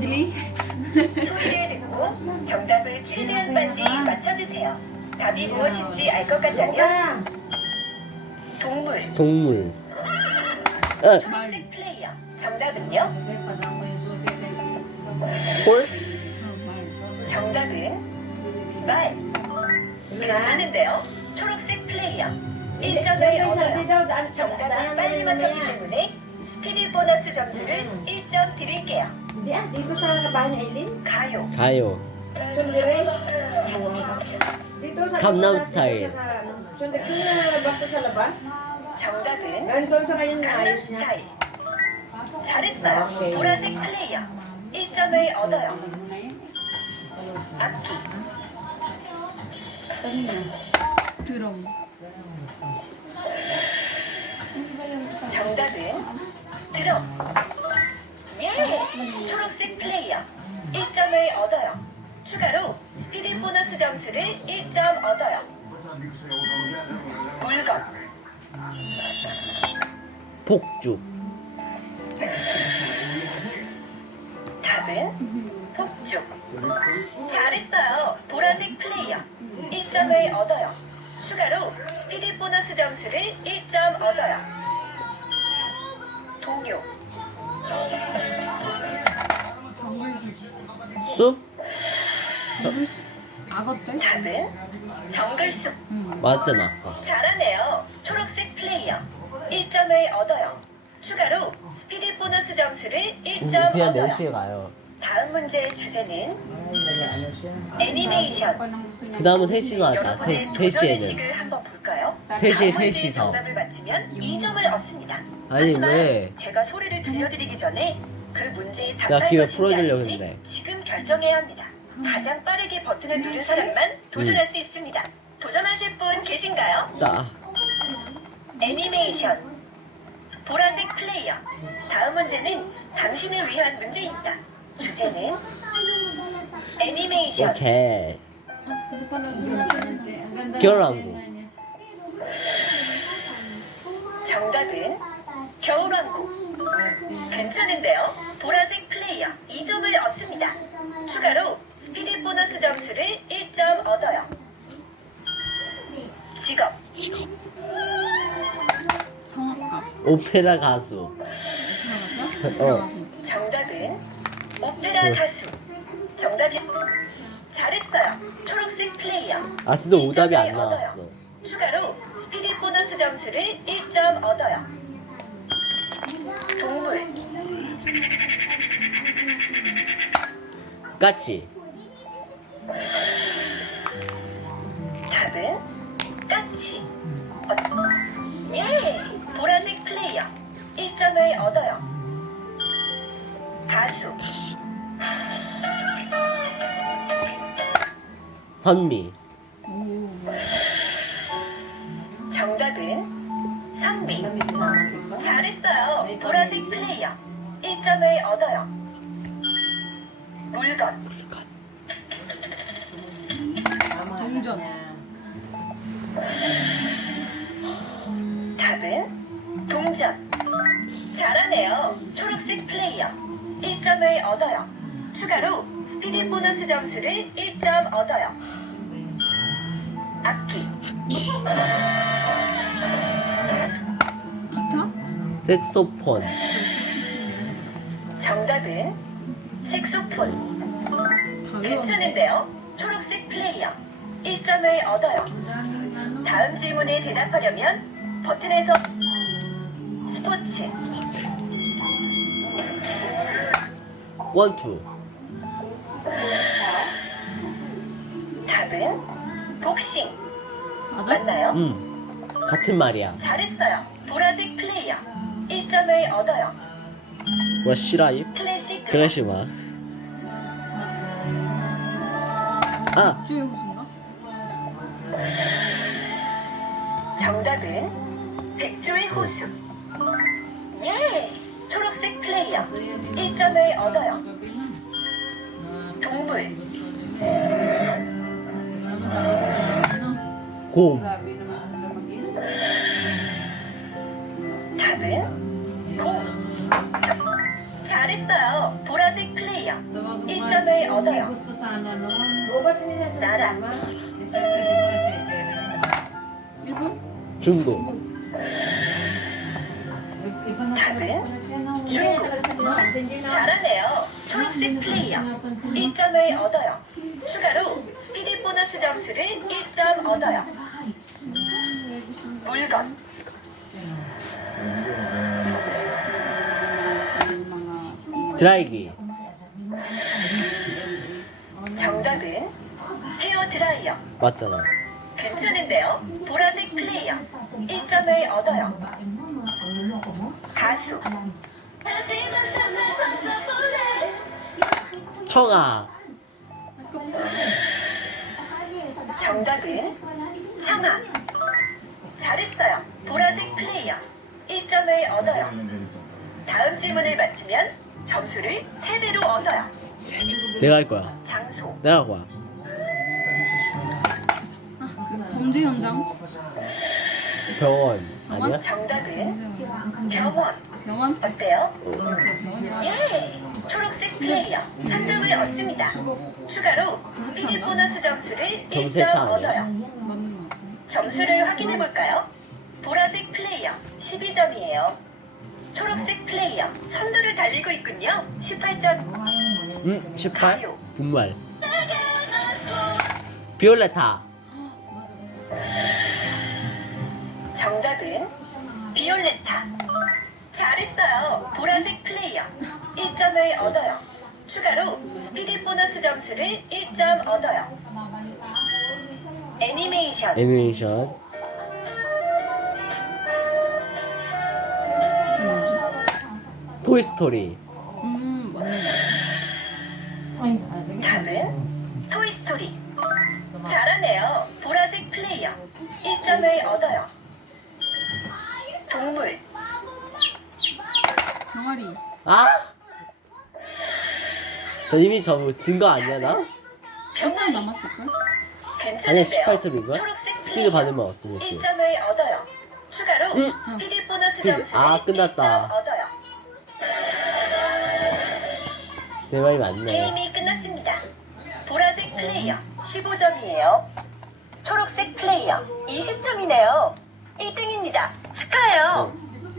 Dili. 소리를 듣고 정답을 최대한 빨리 맞춰주세요. 답이 무엇인지 알 것 같다면 동물, 동물. 어, 초록색 플레이어. 정답은요? horse? 정답은 말. 괜찮은데요? 초록색 플레이어. 1점을 얻어요. 정답을 빨리 맞췄기 때문에 스피드 보너스 점수를 1점 dito sa bahay ni Eileen. 가요. 가요. Sundere. Dito sa... Gangnam dito sa- Style. sa- ano, Sundere, doon na nalabas na sa labas. 정답은 Nandun sa kayong 강남 naayos niya. 스타일. 잘했어요. 오케이. 보라색 플레이어. 1점을 얻어요. 악기. 드럼. 정답은 드럼. 예! 초록색 플레이어. 1점을 얻어요. 추가로 스피드 보너스 점수를 1점 얻어요. 물건. 복주. 답은 폭죽. 잘했어요. 보라색 플레이어. 1점을 얻어요. 추가로 스피드 보너스 점수를 1점 얻어요. 동요. 악어떼? 답은 정글숲. 응. 맞잖아, 아까. 잘하네요. 초록색 플레이어. 1점을 얻어요. 추가로 스피드 보너스 점수를 1점 그냥 얻어요. 4시에 가요. 다음 문제의 주제는. 애니메이션. 그 다음은 3시서 하자. 여러분의 3, 도전의 3시에는. 식을 한번 볼까요? 3시에 다음 문제의 3시서. 정답을 맞히면 2점을 얻습니다. 아니, 하지만 왜? 제가 소리를 들려드리기 전에 그 문제의 기회 것인지 풀어주려고 했는데. 지금 결정해야 합니다. 가장 빠르게 버튼을 누른 사람만 도전할 음. 수 있습니다. 도전하실 분 계신가요? 따. 애니메이션 보라색 플레이어 다음 문제는 당신을 위한 문제입니다 주제는 애니메이션 오케이. 겨울왕국. 정답은 겨울왕국 괜찮은데요 보라색 플레이어 2점을 얻습니다 추가로 스피드 보너스 점수를 1점 얻어요 직업 성악가. 오페라 가수. 어. 정답은 오페라 가수 정답이 잘했어요 초록색 플레이어 아스도 오답이 안 나왔어. 추가로 스피드 보너스 점수를 1점 얻어요. 동물, 까치. 답은 까치. 어, 예! 보라색 플레이어. 1점을 얻어요. 가수, 선미. 오. 정답은 선미. 잘했어요. 보라색 플레이어. 1점을 얻어요. 물건, 동전. 답은 동전. 잘하네요. 초록색 플레이어. 1점을 얻어요. 추가로 스피드 보너스 점수를 1점 얻어요. 악기, 색소폰 1점을 얻어요. 다음 질문에 대답하려면 버튼에서 스포츠, 스포츠. 원투. 답은 복싱. 맞아? 맞나요? 음. 같은 말이야. 잘했어요. 보라색 플레이어. 1점을 얻어요. 뭐 싫어요? 클래식 그러시 마. 아, 주의 호수 백조의 호수. 예! 초록색 플레이어. 1점을 얻어요. 동물, 곰. 답은 곰. 잘했어요. 보라색 플레이어. 얻어요. gusto sana noon. O, ba't hindi siya sumasama? Eh, Siyempre, di ba, si pera naman. 일본? Na. 잘하네요. 초록색 플레이어. 1점을 얻어요. 추가로 스피드 보너스 점수를 1점 얻어요. 물건. 드라이기. 정답은 헤어 드라이어. 맞잖아. 괜찮은데요? 보라색 플레이어. 1점을 얻어요. 가수. 청아. 정답은 청아. 잘했어요. 보라색 플레이어. 1점을 얻어요. 다음 질문을 맞히면 점수를 3배로 얻어요. 내가 할 거야. 장소. 내가 할 거야. 아, 그 범죄 현장? 병원. 아니야? 정답은 병원. 병원? 어때요? 병원이라 예! 초록색 플레이어 3점을 얻습니다. 추가로 스피드 보너스 점수를 경찰차 1점 아니야? 얻어요. 맞는 거 같아. 점수를 확인해 볼까요? 보라색 플레이어 12점이에요. 초록색 플레이어 선두를 달리고 있군요. 18점. 음, 18? 분말. 비올레타. 비올레타. 잘했어요. 보라색 플레이어 1점을 얻어요. 추가로 스피드 보너스 점수를 1점 얻어요. 애니메이션 애니메이션. 토이스토리. 병아리. 아! 저 이미 저진거 아니야, 나? 1점 남았을걸? 아니야, 괜찮은데요? 18점인걸? 초록색 스피드 플레이어 받으면 어쩌면 지 1점을 얻어요. 추가로 응. 스피드 보너스 스피드. 점수를 아, 끝났다. 1점 얻어요. 내 말이 맞네. 게임이 끝났습니다. 보라색 플레이어 15점이에요. 초록색 플레이어 20점이네요. 1등입니다. 축하해요. 응.